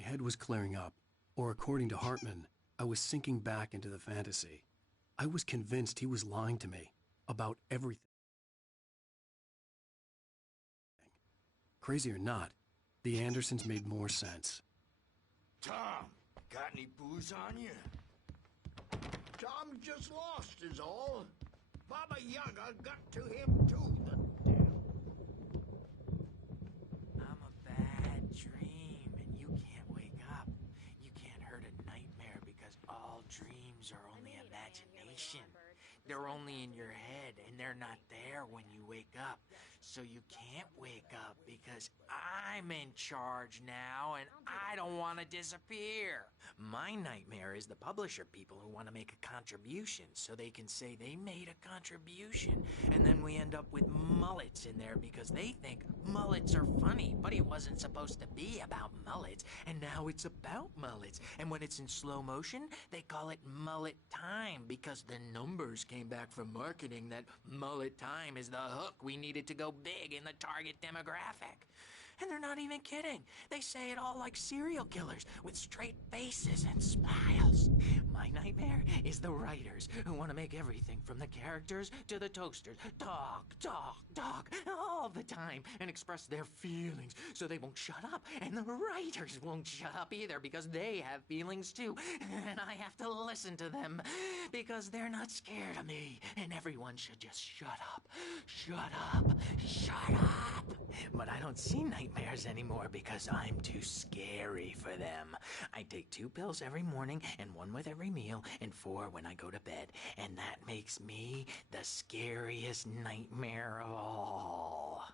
My head was clearing up, or according to Hartman, I was sinking back into the fantasy. I was convinced he was lying to me about everything. Crazy or not, the Andersons made more sense. Tom, got any booze on you? Tom just lost is all. Baba Yaga got to him too, the damn... I'm a bad dream, and you can't wake up. You can't hurt a nightmare because all dreams are only imagination. They're only in your head, and they're not there when you wake up. So you can't wake up because I'm in charge now, and I don't want to disappear. My nightmare is the publisher people who want to make a contribution so they can say they made a contribution, and then we end up with mullets in there because they think mullets are funny, but it wasn't supposed to be about mullets, and now it's about mullets. And when it's in slow motion, they call it mullet time because the numbers came back from marketing that mullet time is the hook we needed to go big in the target demographic. And they're not even kidding. They say it all like serial killers with straight faces and smiles. My nightmare is the writers who want to make everything from the characters to the toasters talk, talk, talk all the time and express their feelings so they won't shut up. And the writers won't shut up either because they have feelings too. And I have to listen to them because they're not scared of me. And everyone should just shut up. Shut up. Shut up. But I don't see nightmares anymore because I'm too scary for them. I take 2 pills every morning and 1 with every meal and 4 when I go to bed. And that makes me the scariest nightmare of all.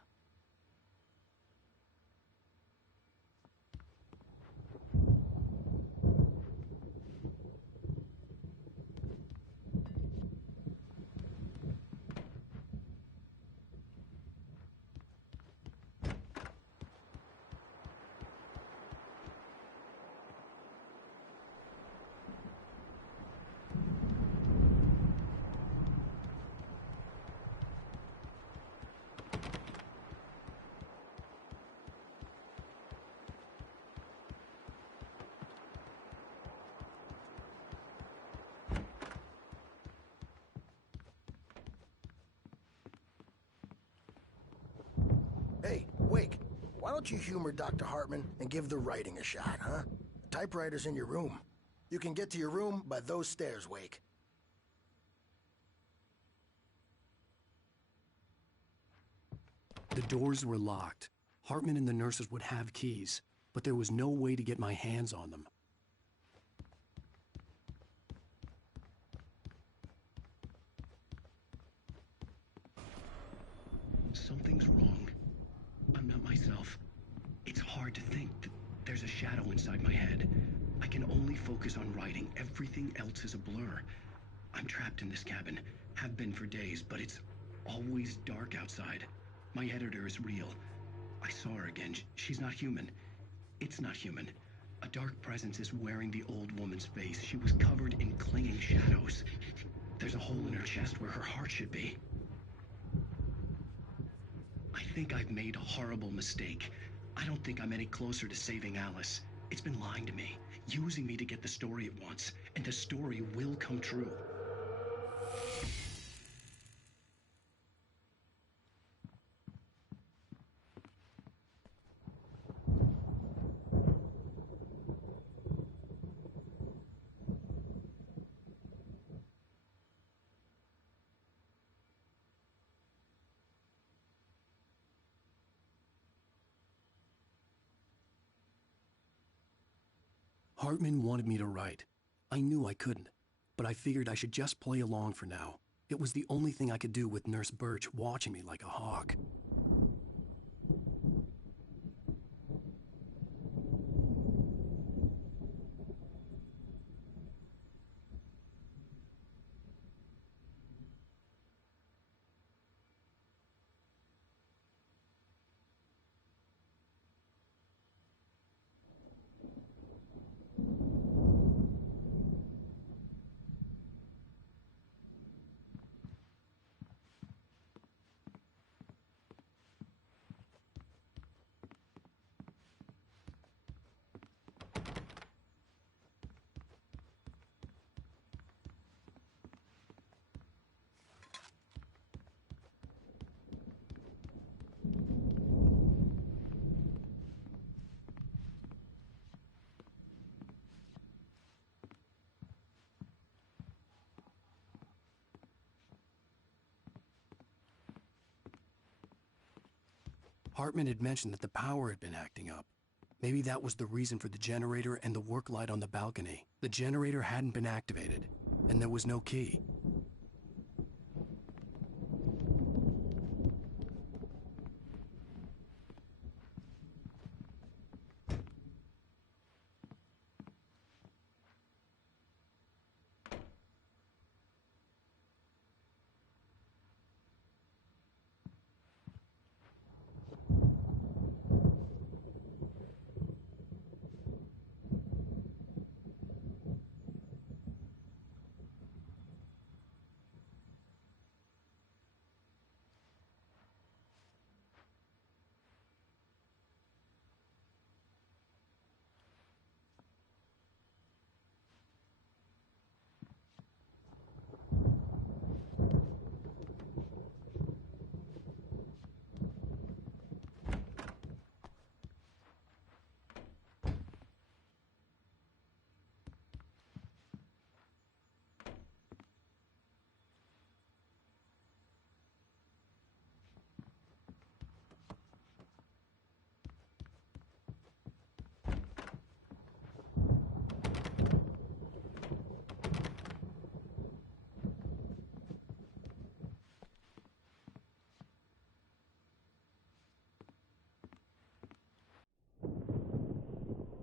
Hey, Wake, why don't you humor Dr. Hartman and give the writing a shot, huh? The typewriter's in your room. You can get to your room by those stairs, Wake. The doors were locked. Hartman and the nurses would have keys, but there was no way to get my hands on them. Something's wrong. I'm not myself. It's hard to think that there's a shadow inside my head. I can only focus on writing. Everything else is a blur. I'm trapped in this cabin. Have been for days, but it's always dark outside. My editor is real. I saw her again. She's not human. It's not human. A dark presence is wearing the old woman's face. She was covered in clinging shadows. There's a hole in her chest where her heart should be. I think I've made a horrible mistake. I don't think I'm any closer to saving Alice. It's been lying to me, using me to get the story it wants, and the story will come true. Hartman wanted me to write. I knew I couldn't, but I figured I should just play along for now. It was the only thing I could do with Nurse Birch watching me like a hawk. Hartman had mentioned that the power had been acting up. Maybe that was the reason for the generator and the work light on the balcony. The generator hadn't been activated, and there was no key.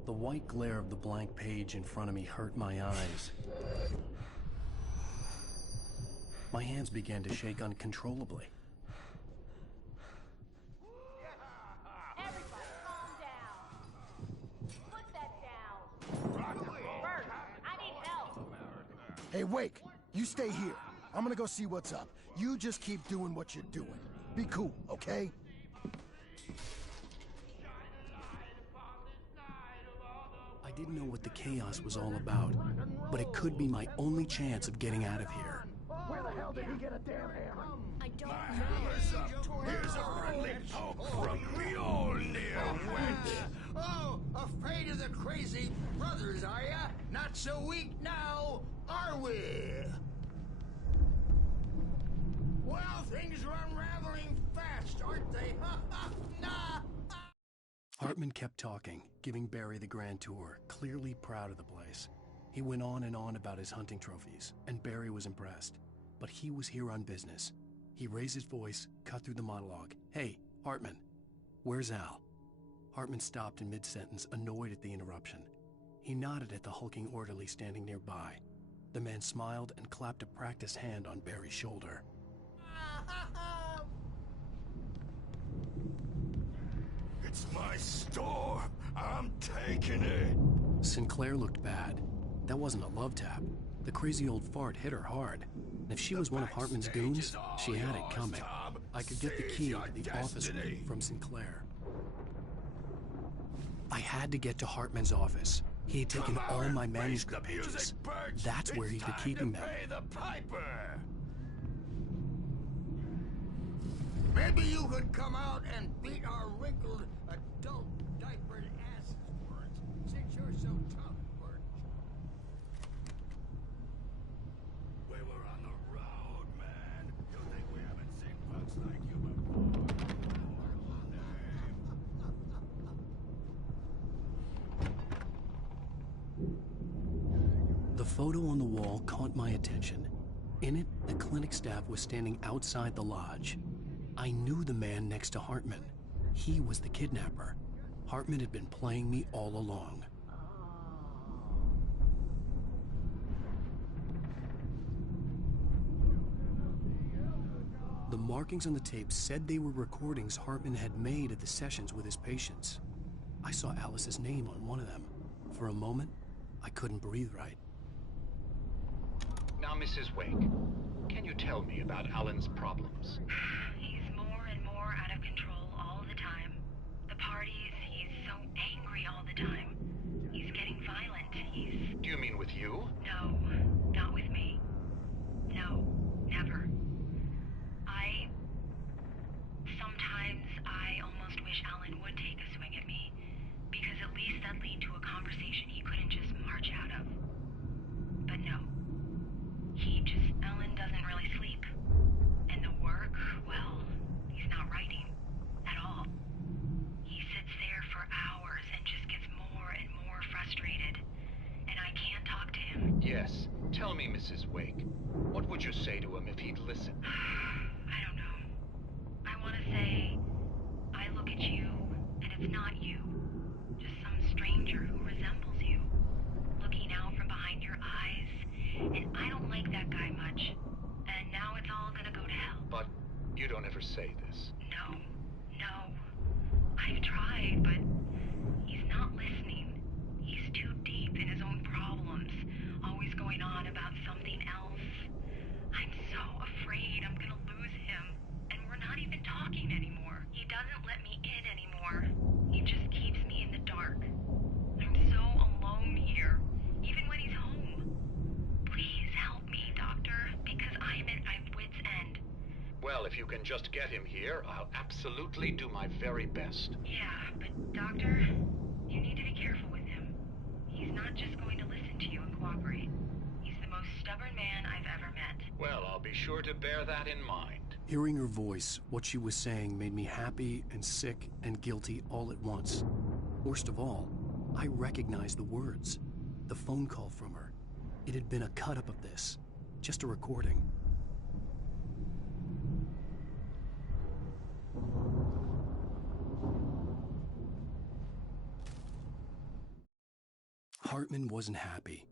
The white glare of the blank page in front of me hurt my eyes. My hands began to shake uncontrollably. Everybody calm down. Put that down. Bert, I need help. Hey, Wake, you stay here. I'm gonna go see what's up. You just keep doing what you're doing. Be cool, okay? I didn't know what the chaos was all about, but it could be my only chance of getting out of here. Where the hell did he get a damn hammer? I don't know. Hammer's up. Here's a friendly poke from the old near-wit. Oh, afraid of the crazy brothers, are ya? Not so weak now, are we? Well, things are unraveling fast, aren't they? Nah. Hartman kept talking, giving Barry the grand tour, clearly proud of the place. He went on and on about his hunting trophies, and Barry was impressed. But he was here on business. He raised his voice, cut through the monologue. Hey, Hartman, where's Al? Hartman stopped in mid-sentence, annoyed at the interruption. He nodded at the hulking orderly standing nearby. The man smiled and clapped a practiced hand on Barry's shoulder. It's my store. I'm taking it. Sinclair looked bad. That wasn't a love tap. The crazy old fart hit her hard. And if she was one of Hartman's goons, she had it coming. I could get the key to the office room from Sinclair. I had to get to Hartman's office. He had taken all my manuscript pages. That's where he'd be keeping them. Pay the piper. Maybe you could come out and beat our wrinkled adult diapered asses for it, since you're so tough, Bert. We were on the road, man. You think we haven't seen bugs like you before? The photo on the wall caught my attention. In it, the clinic staff was standing outside the lodge. I knew the man next to Hartman. He was the kidnapper. Hartman had been playing me all along. The markings on the tape said they were recordings Hartman had made at the sessions with his patients. I saw Alice's name on one of them. For a moment, I couldn't breathe right. Now, Mrs. Wake, can you tell me about Alan's problems? He's more and more out of control all the time. The parties, he's so angry all the time. He's getting violent. Do you mean with you? No, not with me. No, never. Sometimes I almost wish Alan would take a swing at me, because at least that'd lead to a conversation he couldn't just march out of. But no. Alan doesn't really sleep. And the work, well, he's not writing at all. promises, Wake. What would you say to him if he'd listen? I don't know. I want to say, I look at you, and it's not you. Just some stranger who resembles you. Looking out from behind your eyes. And I don't like that guy much. And now it's all gonna go to hell. But you don't ever say this. No. I've tried, but he's not listening. He's too deep in his own problems. Always going on about something else. I'm so afraid I'm gonna lose him. And we're not even talking anymore. He doesn't let me in anymore. He just keeps me in the dark. I'm so alone here, even when he's home. Please help me, Doctor, because I'm at my wit's end. Well, if you can just get him here, I'll absolutely do my very best. Yeah, but Doctor, you need to be careful with him. He's not just going to listen to you and cooperate. He's the most stubborn man I've ever met. Well, I'll be sure to bear that in mind. Hearing her voice, what she was saying made me happy and sick and guilty all at once. Worst of all, I recognized the words. The phone call from her. It had been a cut-up of this. Just a recording. Hartman wasn't happy.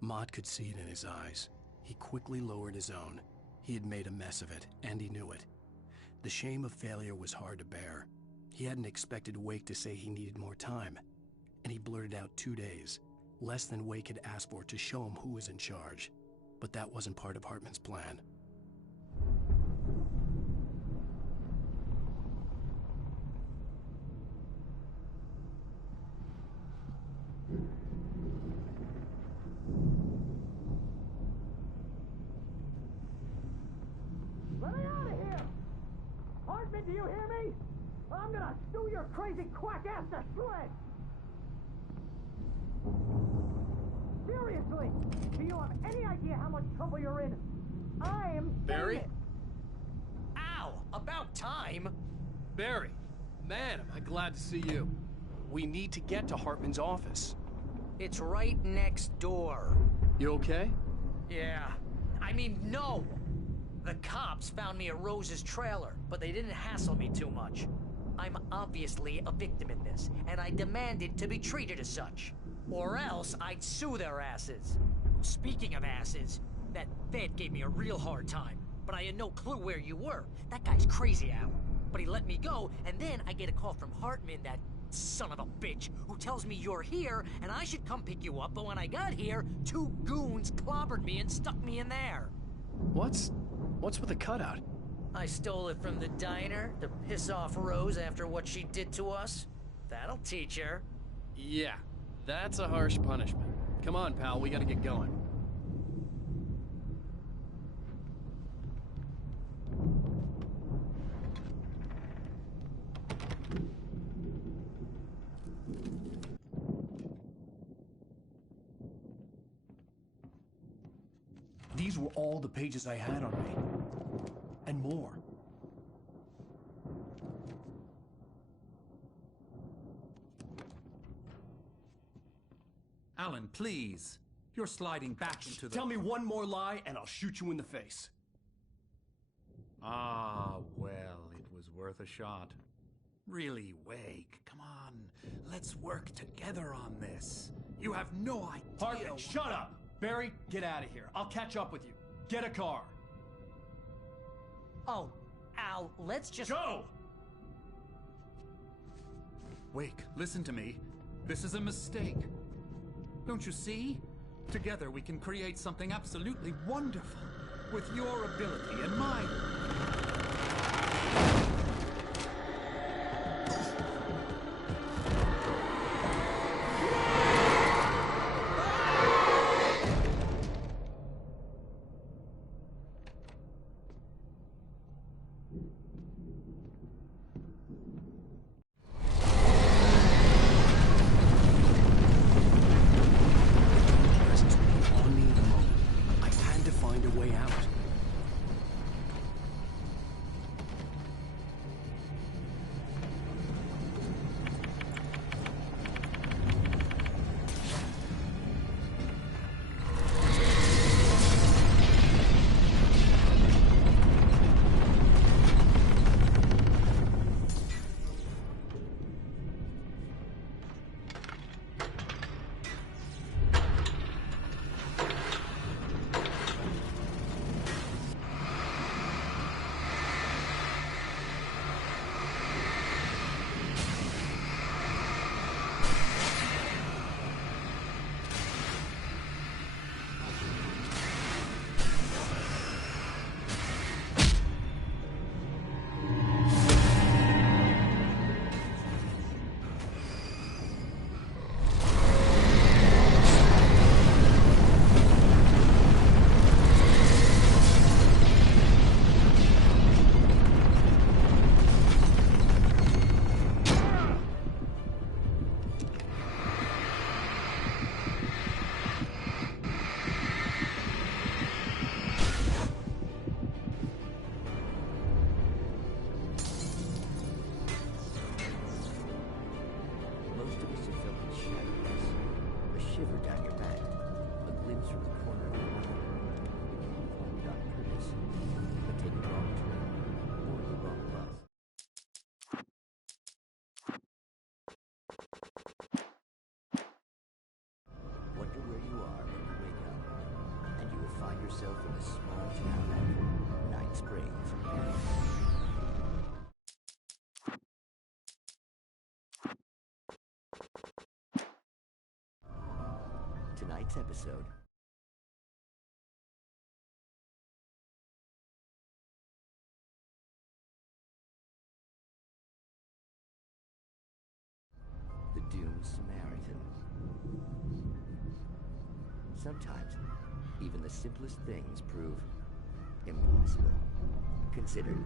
Mott could see it in his eyes. He quickly lowered his own. He had made a mess of it, and he knew it. The shame of failure was hard to bear. He hadn't expected Wake to say he needed more time, and he blurted out 2 days, less than Wake had asked for, to show him who was in charge. But that wasn't part of Hartman's plan. Let me out of here! Hartman, do you hear me? I'm gonna sue your crazy quack ass to shreds! Seriously, do you have any idea how much trouble you're in? I'm Barry? famous. Ow! About time! Barry, man, am I glad to see you. We need to get to Hartman's office. It's right next door. You okay? Yeah. I mean, no! The cops found me at Rose's trailer, but they didn't hassle me too much. I'm obviously a victim in this, and I demanded to be treated as such. Or else I'd sue their asses. Speaking of asses, that Fed gave me a real hard time, but I had no clue where you were. That guy's crazy, Al. But he let me go, and then I get a call from Hartman, that son of a bitch, who tells me you're here, and I should come pick you up, but when I got here, 2 goons clobbered me and stuck me in there. What's with the cutout? I stole it from the diner to piss off Rose after what she did to us. That'll teach her. Yeah, that's a harsh punishment. Come on, pal, we gotta get going. These were all the pages I had on me. And more. Alan, please. You're sliding back into the... Tell me one more lie and I'll shoot you in the face. Ah, well, it was worth a shot. Really, Wake, come on. Let's work together on this. You have no idea... Hartman, shut up! Barry, get out of here. I'll catch up with you. Get a car. Oh, Al, let's just... Go! Wake, listen to me. This is a mistake. Don't you see? Together we can create something absolutely wonderful. With your ability and mine. tonight's episode. The Doomed Samaritan. Sometimes, even the simplest things prove impossible. Consider,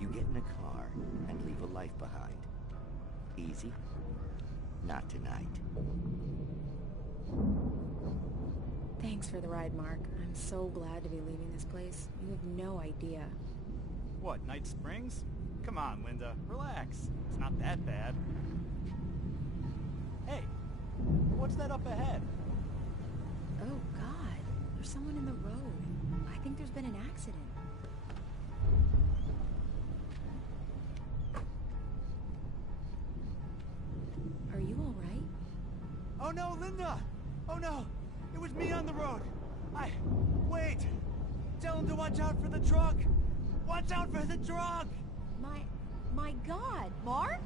you get in a car and leave a life behind. Easy? Not tonight. Thanks for the ride, Mark. I'm so glad to be leaving this place. You have no idea. What, Night Springs? Come on, Linda, relax. It's not that bad. Hey, what's that up ahead? Oh, God. There's someone in the road. I think there's been an accident. Are you all right? Oh no, Linda! Oh no! It was me on the road! Wait! Tell him to watch out for the truck! Watch out for the truck! My God, Mark?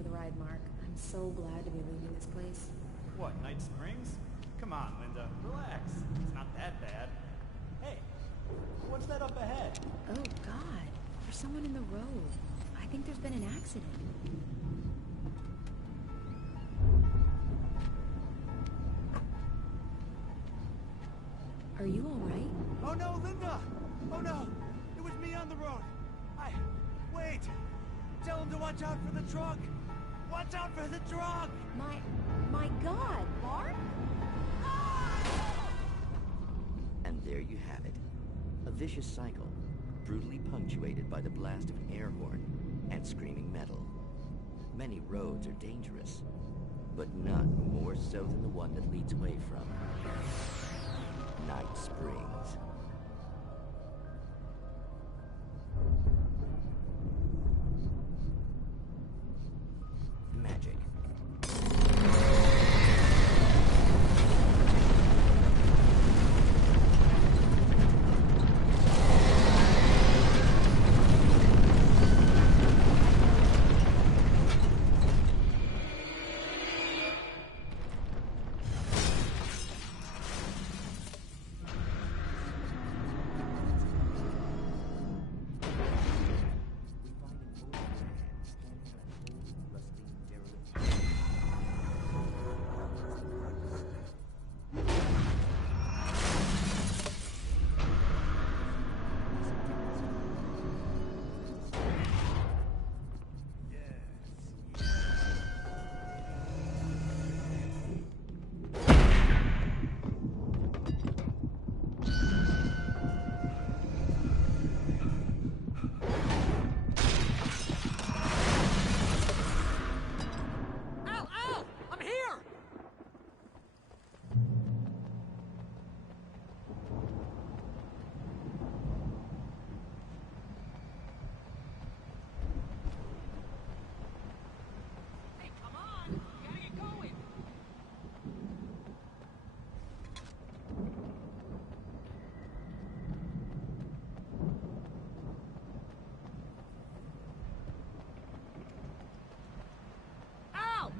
for the ride, Mark. I'm so glad to be leaving this place. What, Night Springs? Come on, Linda. Relax. It's not that bad. Hey, what's that up ahead? Oh, God. There's someone in the road. I think there's been an accident. Are you all right? Oh no, Linda! Oh no! It was me on the road! Wait! Tell him to watch out for the truck! Watch out for the truck! My God, Mark? And there you have it. A vicious cycle, brutally punctuated by the blast of an air horn and screaming metal. Many roads are dangerous, but none more so than the one that leads away from Night Springs. Magic.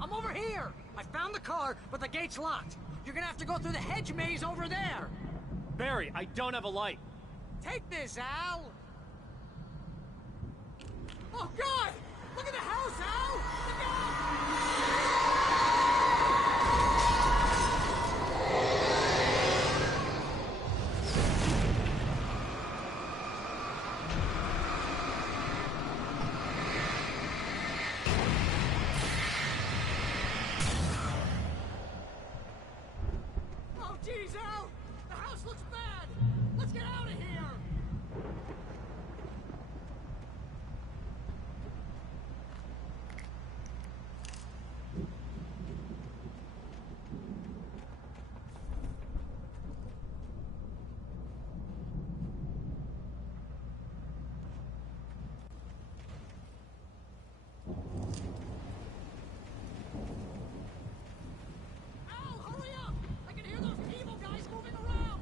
I'm over here! I found the car, but the gate's locked. You're gonna have to go through the hedge maze over there. Barry, I don't have a light. Take this, Al! Oh, God! Look at the house, Al! Look out! Oh, geez, Al! The house looks bad! Let's get out of here! Al, hurry up! I can hear those evil guys moving around!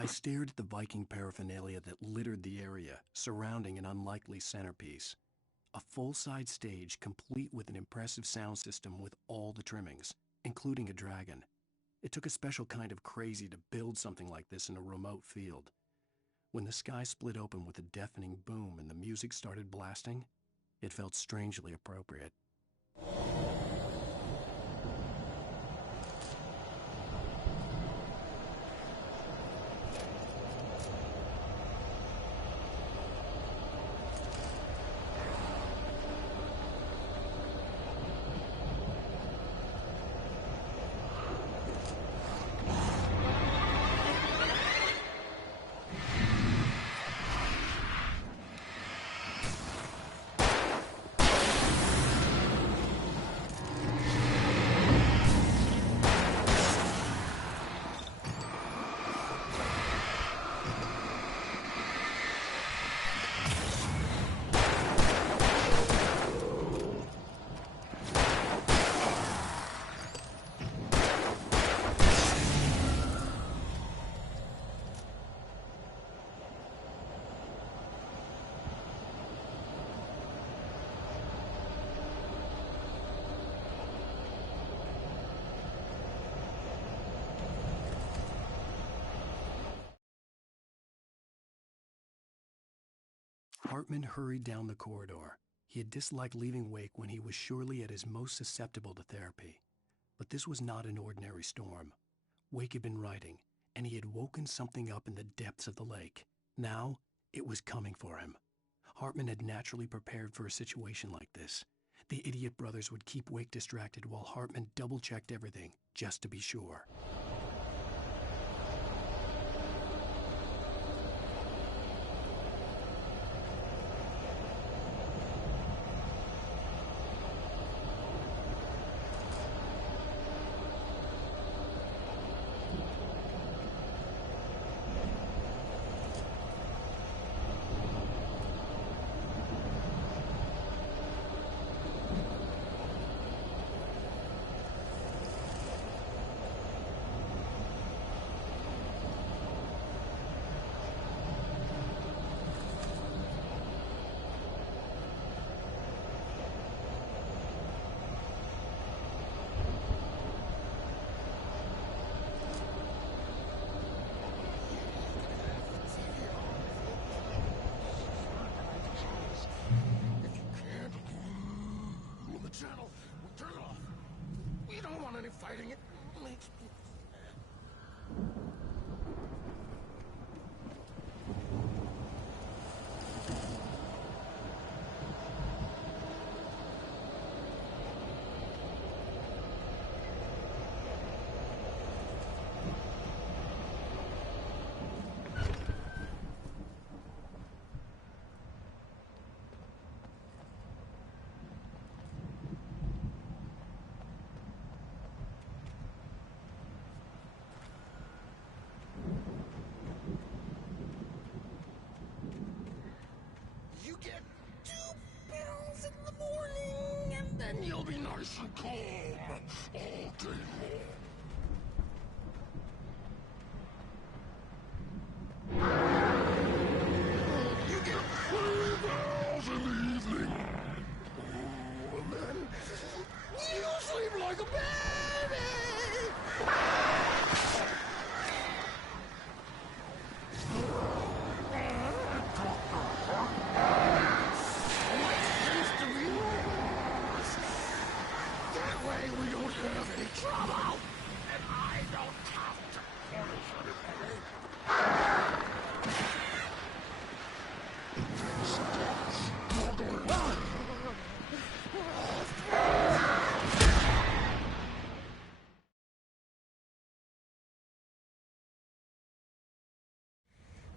I stared at the Viking paraphernalia that littered the area, surrounding an unlikely centerpiece. A full-size stage complete with an impressive sound system with all the trimmings, including a dragon. It took a special kind of crazy to build something like this in a remote field. When the sky split open with a deafening boom and the music started blasting, it felt strangely appropriate. Hartman hurried down the corridor. He had disliked leaving Wake when he was surely at his most susceptible to therapy. But this was not an ordinary storm. Wake had been writing, and he had woken something up in the depths of the lake. Now, it was coming for him. Hartman had naturally prepared for a situation like this. The idiot brothers would keep Wake distracted while Hartman double-checked everything, just to be sure. Channel. We'll turn it off. We don't want any fighting. It makes me sad. Get 2 pills in the morning, and then you'll be nice and calm all day long. You get 3 pills in the evening, and then you sleep like a baby. We don't have any trouble, and I don't have to punish anybody.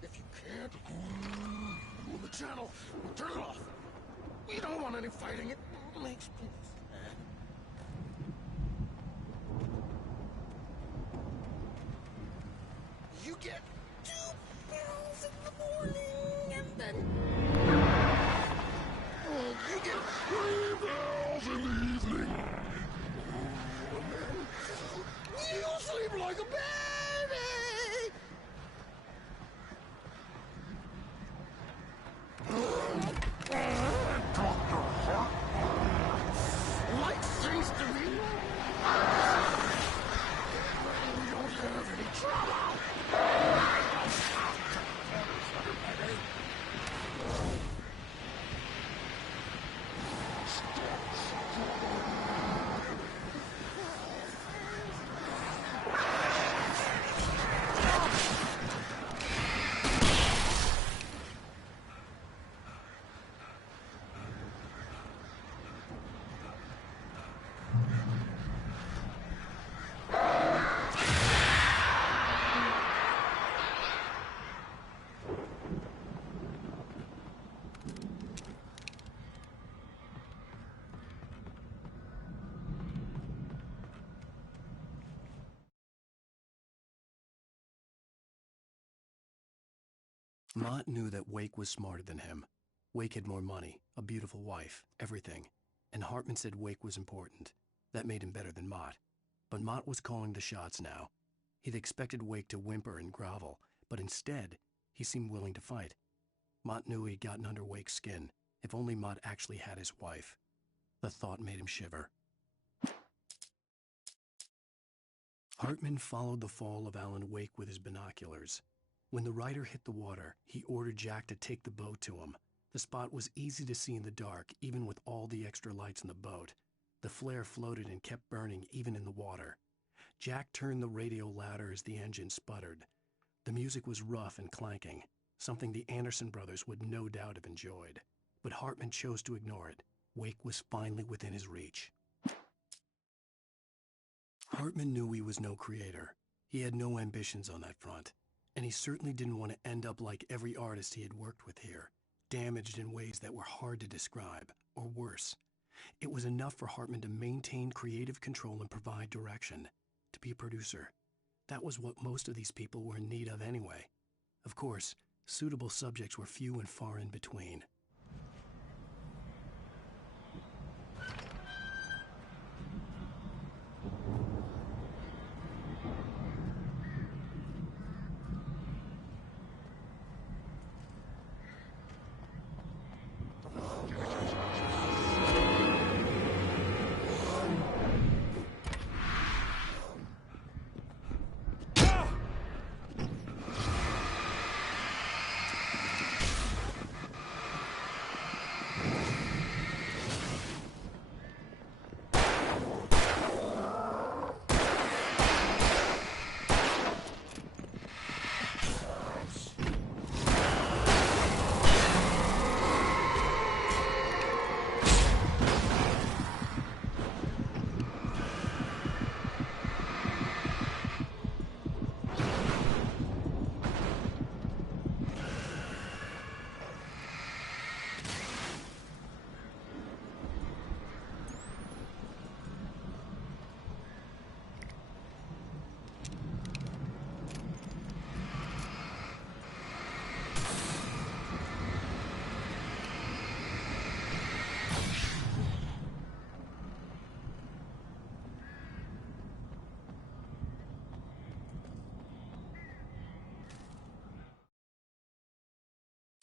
If you can't move the channel, we'll turn it off. We don't want any fighting. It makes me sad. You get 2 pills in the morning, and then you get 3 pills in the evening, and then you sleep like a baby. Dr. Hart, like things to me. We don't have any trouble. Mott knew that Wake was smarter than him. Wake had more money, a beautiful wife, everything. And Hartman said Wake was important. That made him better than Mott. But Mott was calling the shots now. He'd expected Wake to whimper and grovel, but instead, he seemed willing to fight. Mott knew he'd gotten under Wake's skin. If only Mott actually had his wife. The thought made him shiver. Hartman followed the fall of Alan Wake with his binoculars. When the rider hit the water, he ordered Jack to take the boat to him. The spot was easy to see in the dark, even with all the extra lights in the boat. The flare floated and kept burning even in the water. Jack turned the radio louder as the engine sputtered. The music was rough and clanking, something the Anderson brothers would no doubt have enjoyed. But Hartman chose to ignore it. Wake was finally within his reach. Hartman knew he was no creator. He had no ambitions on that front, and he certainly didn't want to end up like every artist he had worked with here, damaged in ways that were hard to describe, or worse. It was enough for Hartman to maintain creative control and provide direction, to be a producer. That was what most of these people were in need of anyway. Of course, suitable subjects were few and far in between.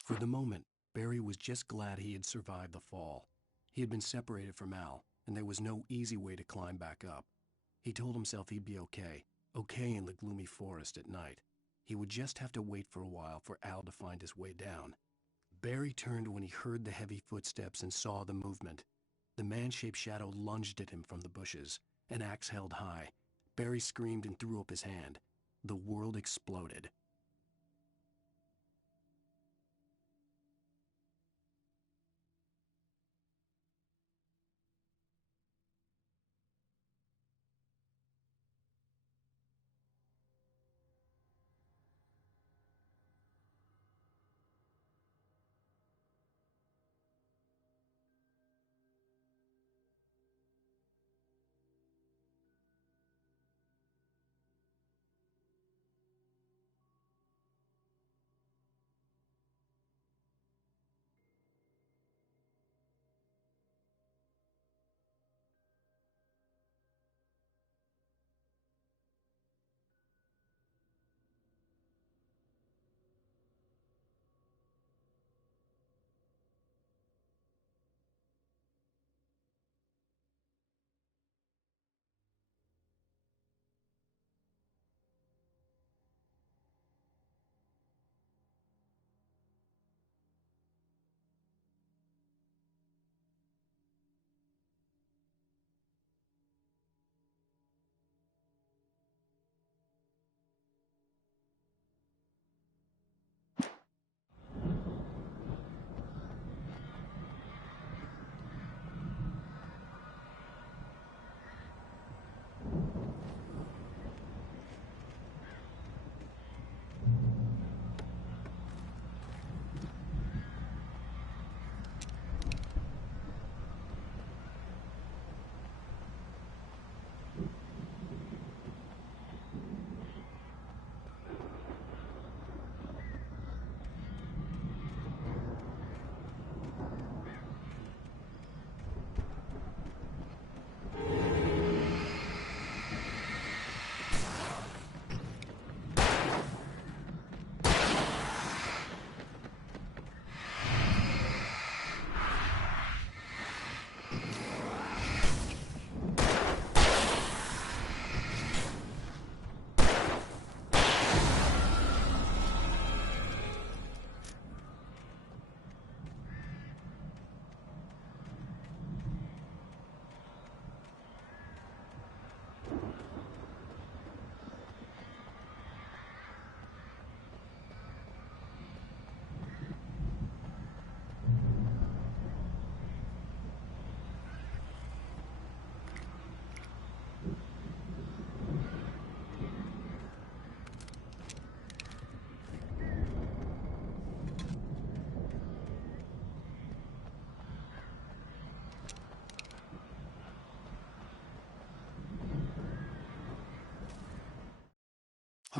For the moment, Barry was just glad he had survived the fall. He had been separated from Al, and there was no easy way to climb back up. He told himself he'd be okay in the gloomy forest at night. He would just have to wait for a while for Al to find his way down. Barry turned when he heard the heavy footsteps and saw the movement. The man-shaped shadow lunged at him from the bushes, an axe held high. Barry screamed and threw up his hand. The world exploded.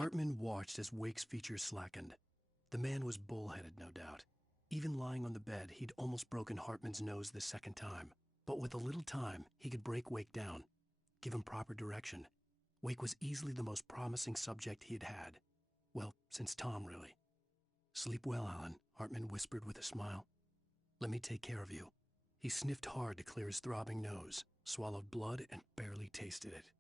Hartman watched as Wake's features slackened. The man was bullheaded, no doubt. Even lying on the bed, he'd almost broken Hartman's nose the second time. But with a little time, he could break Wake down, give him proper direction. Wake was easily the most promising subject he had had. Well, since Tom, really. "Sleep well, Alan," Hartman whispered with a smile. "Let me take care of you." He sniffed hard to clear his throbbing nose, swallowed blood, and barely tasted it.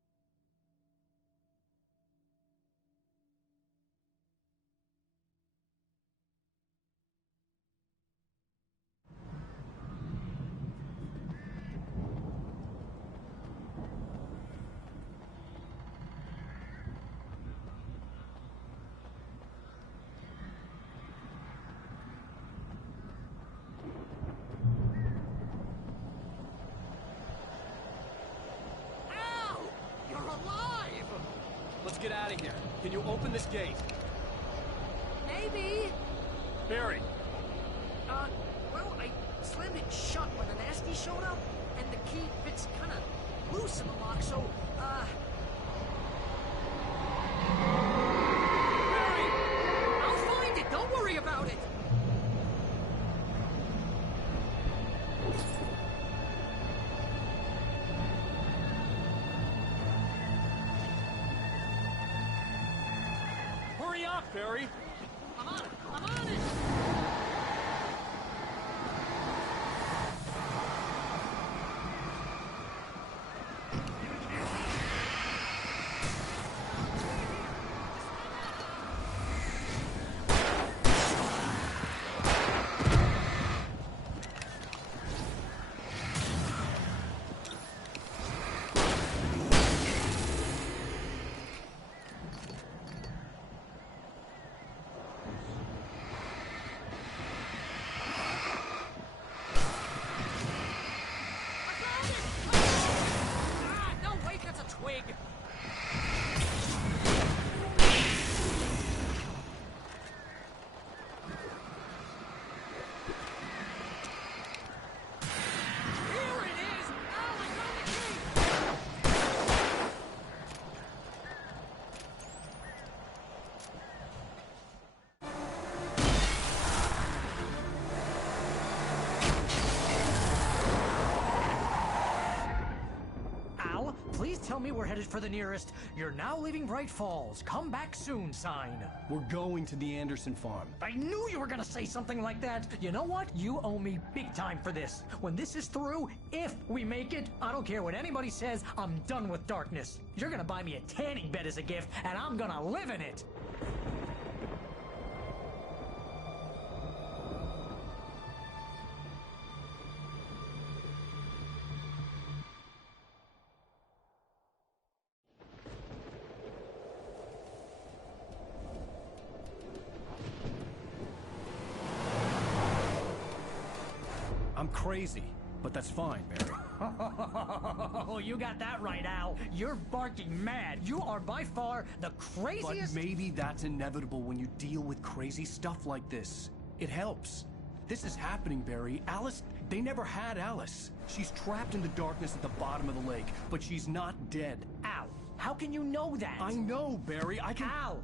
Let's get out of here. Can you open this gate? Maybe. Barry. Well, I slammed it shut when the nasty showed up, and the key fits kind of loose in the lock, so, Barry! I'll find it, don't worry about it! Hurry up, Barry! I'm on it! I'm on it! Please tell me we're headed for the nearest "You're now leaving Bright Falls. Come back soon" sign. We're going to the Anderson farm. I knew you were gonna say something like that. You know what? You owe me big time for this. When this is through, if we make it, I don't care what anybody says, I'm done with darkness. You're gonna buy me a tanning bed as a gift, and I'm gonna live in it. I'm crazy, but that's fine, Barry. Oh, you got that right, Al. You're barking mad. You are by far the craziest... But maybe that's inevitable when you deal with crazy stuff like this. It helps. This is happening, Barry. Alice, they never had Alice. She's trapped in the darkness at the bottom of the lake, but she's not dead. Al, how can you know that? I know, Barry. I can... Al,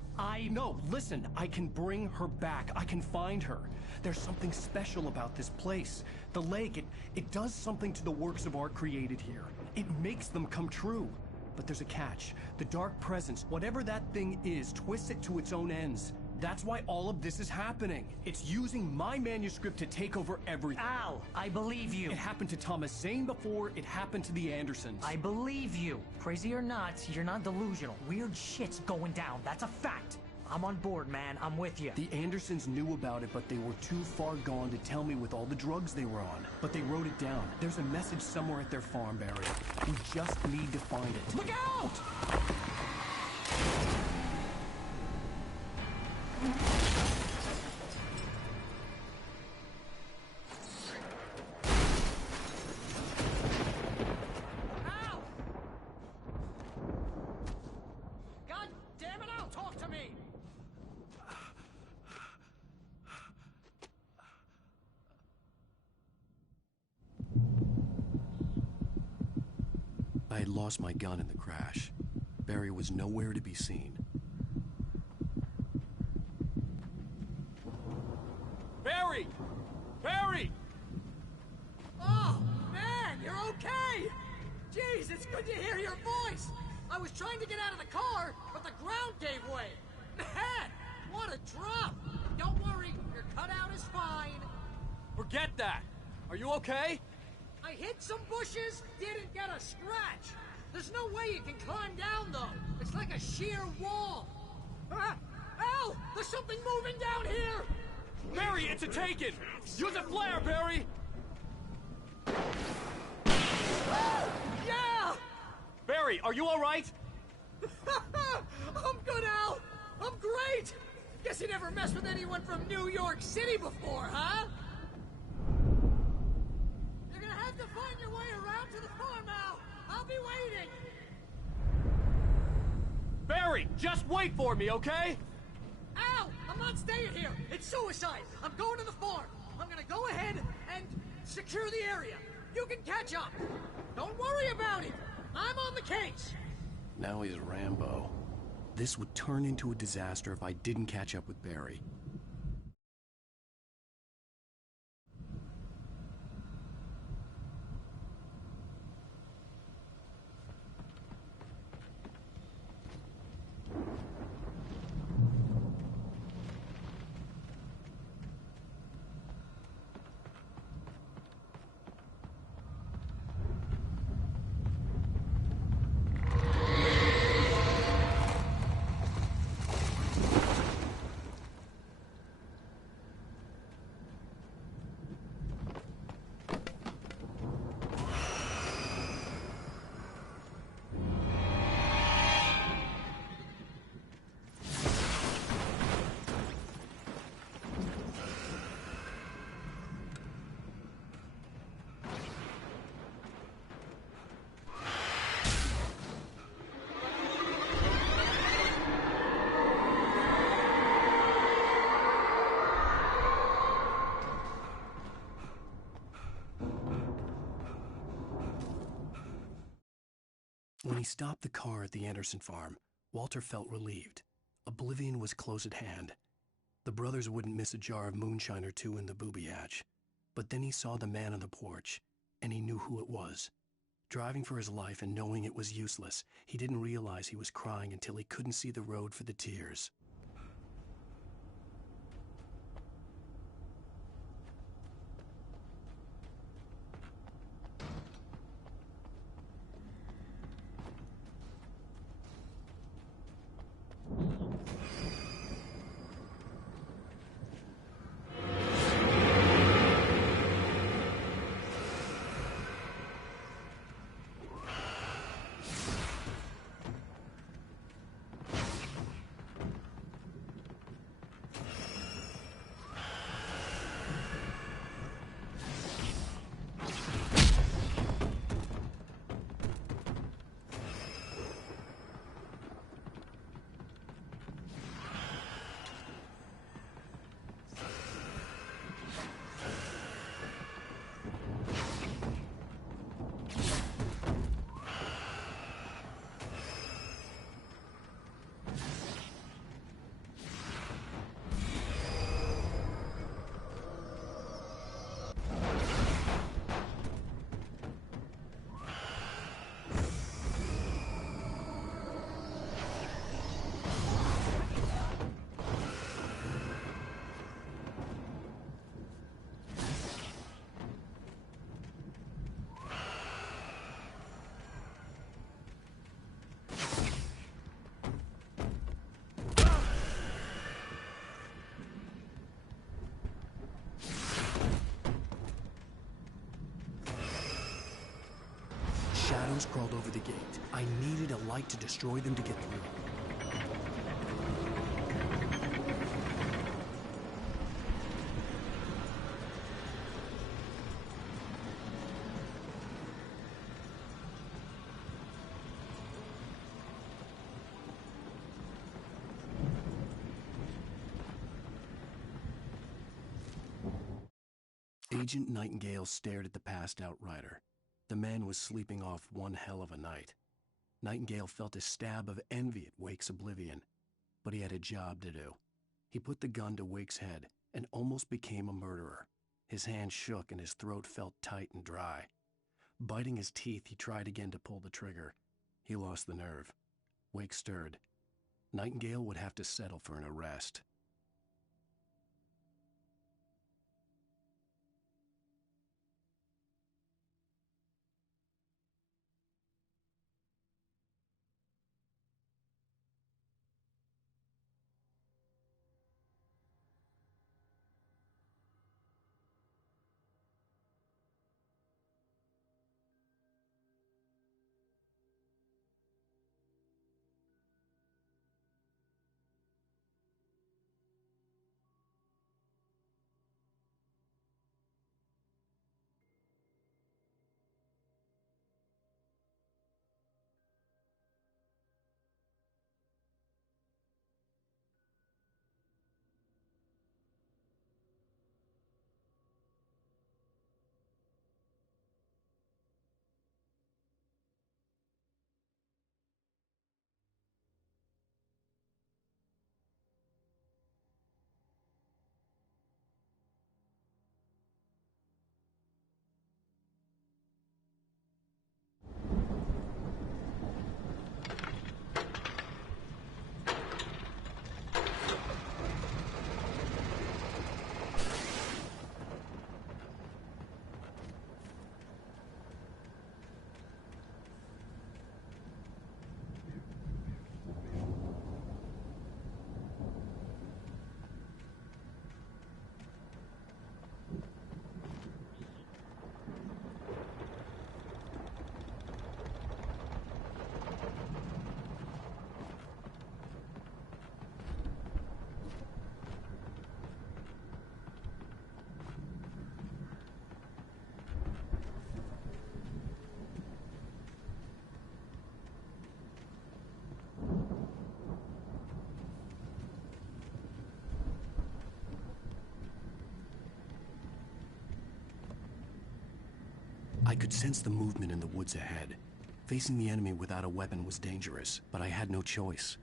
No, listen. I can bring her back. I can find her. There's something special about this place. The lake, it does something to the works of art created here. It makes them come true. But there's a catch. The dark presence, whatever that thing is, twists it to its own ends. That's why all of this is happening. It's using my manuscript to take over everything. Al, I believe you. It happened to Thomas Zane before, it happened to the Andersons. I believe you. Crazy or not, you're not delusional. Weird shit's going down. That's a fact. I'm on board, man. I'm with you. The Andersons knew about it, but they were too far gone to tell me with all the drugs they were on. But they wrote it down. There's a message somewhere at their farm, Barry. We just need to find it. Look out! Al! God damn it, Al, talk to me! I had lost my gun in the crash. Barry was nowhere to be seen. Hey! Jeez, it's good to hear your voice! I was trying to get out of the car, but the ground gave way. Man, what a drop! Don't worry, your cutout is fine. Forget that. Are you okay? I hit some bushes, didn't get a scratch. There's no way you can climb down, though. It's like a sheer wall. Al! There's something moving down here! Barry, it's a Taken! Use a flare, Barry! Yeah! Barry, are you all right? I'm good, Al! I'm great! Guess you never messed with anyone from New York City before, huh? You're gonna have to find your way around to the farm, Al! I'll be waiting! Barry, just wait for me, okay? Al! I'm not staying here! It's suicide! I'm going to the farm! I'm gonna go ahead and secure the area. You can catch up! Don't worry about it! I'm on the case! Now he's Rambo. This would turn into a disaster if I didn't catch up with Barry. When he stopped the car at the Anderson farm, Walter felt relieved. Oblivion was close at hand. The brothers wouldn't miss a jar of moonshine or two in the booby hatch. But then he saw the man on the porch, and he knew who it was. Driving for his life and knowing it was useless, he didn't realize he was crying until he couldn't see the road for the tears. Shadows crawled over the gate. I needed a light to destroy them to get through. Agent Nightingale stared at the passed-out rider. The man was sleeping off one hell of a night. Nightingale felt a stab of envy at Wake's oblivion, but he had a job to do. He put the gun to Wake's head and almost became a murderer. His hand shook and his throat felt tight and dry. Biting his teeth, he tried again to pull the trigger. He lost the nerve. Wake stirred. Nightingale would have to settle for an arrest. I could sense the movement in the woods ahead. Facing the enemy without a weapon was dangerous, but I had no choice.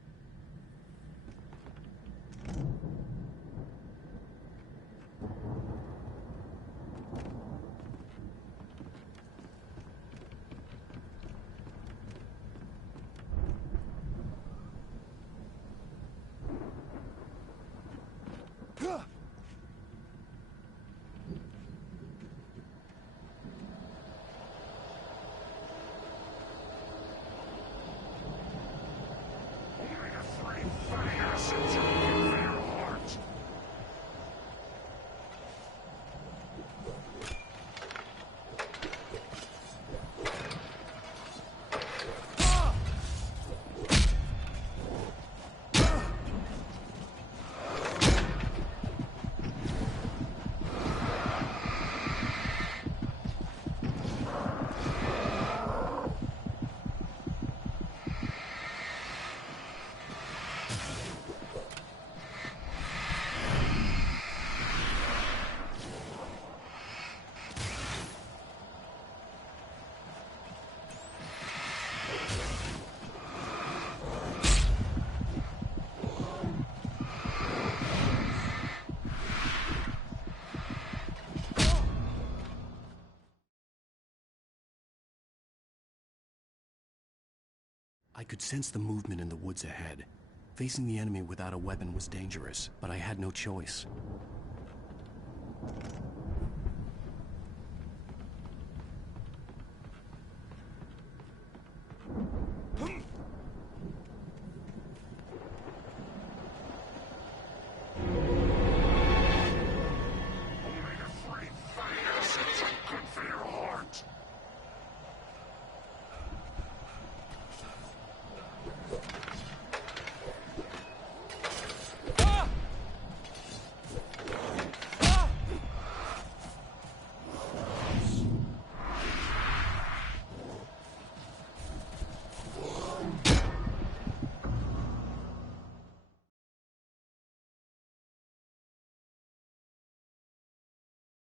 I could sense the movement in the woods ahead. Facing the enemy without a weapon was dangerous, but I had no choice.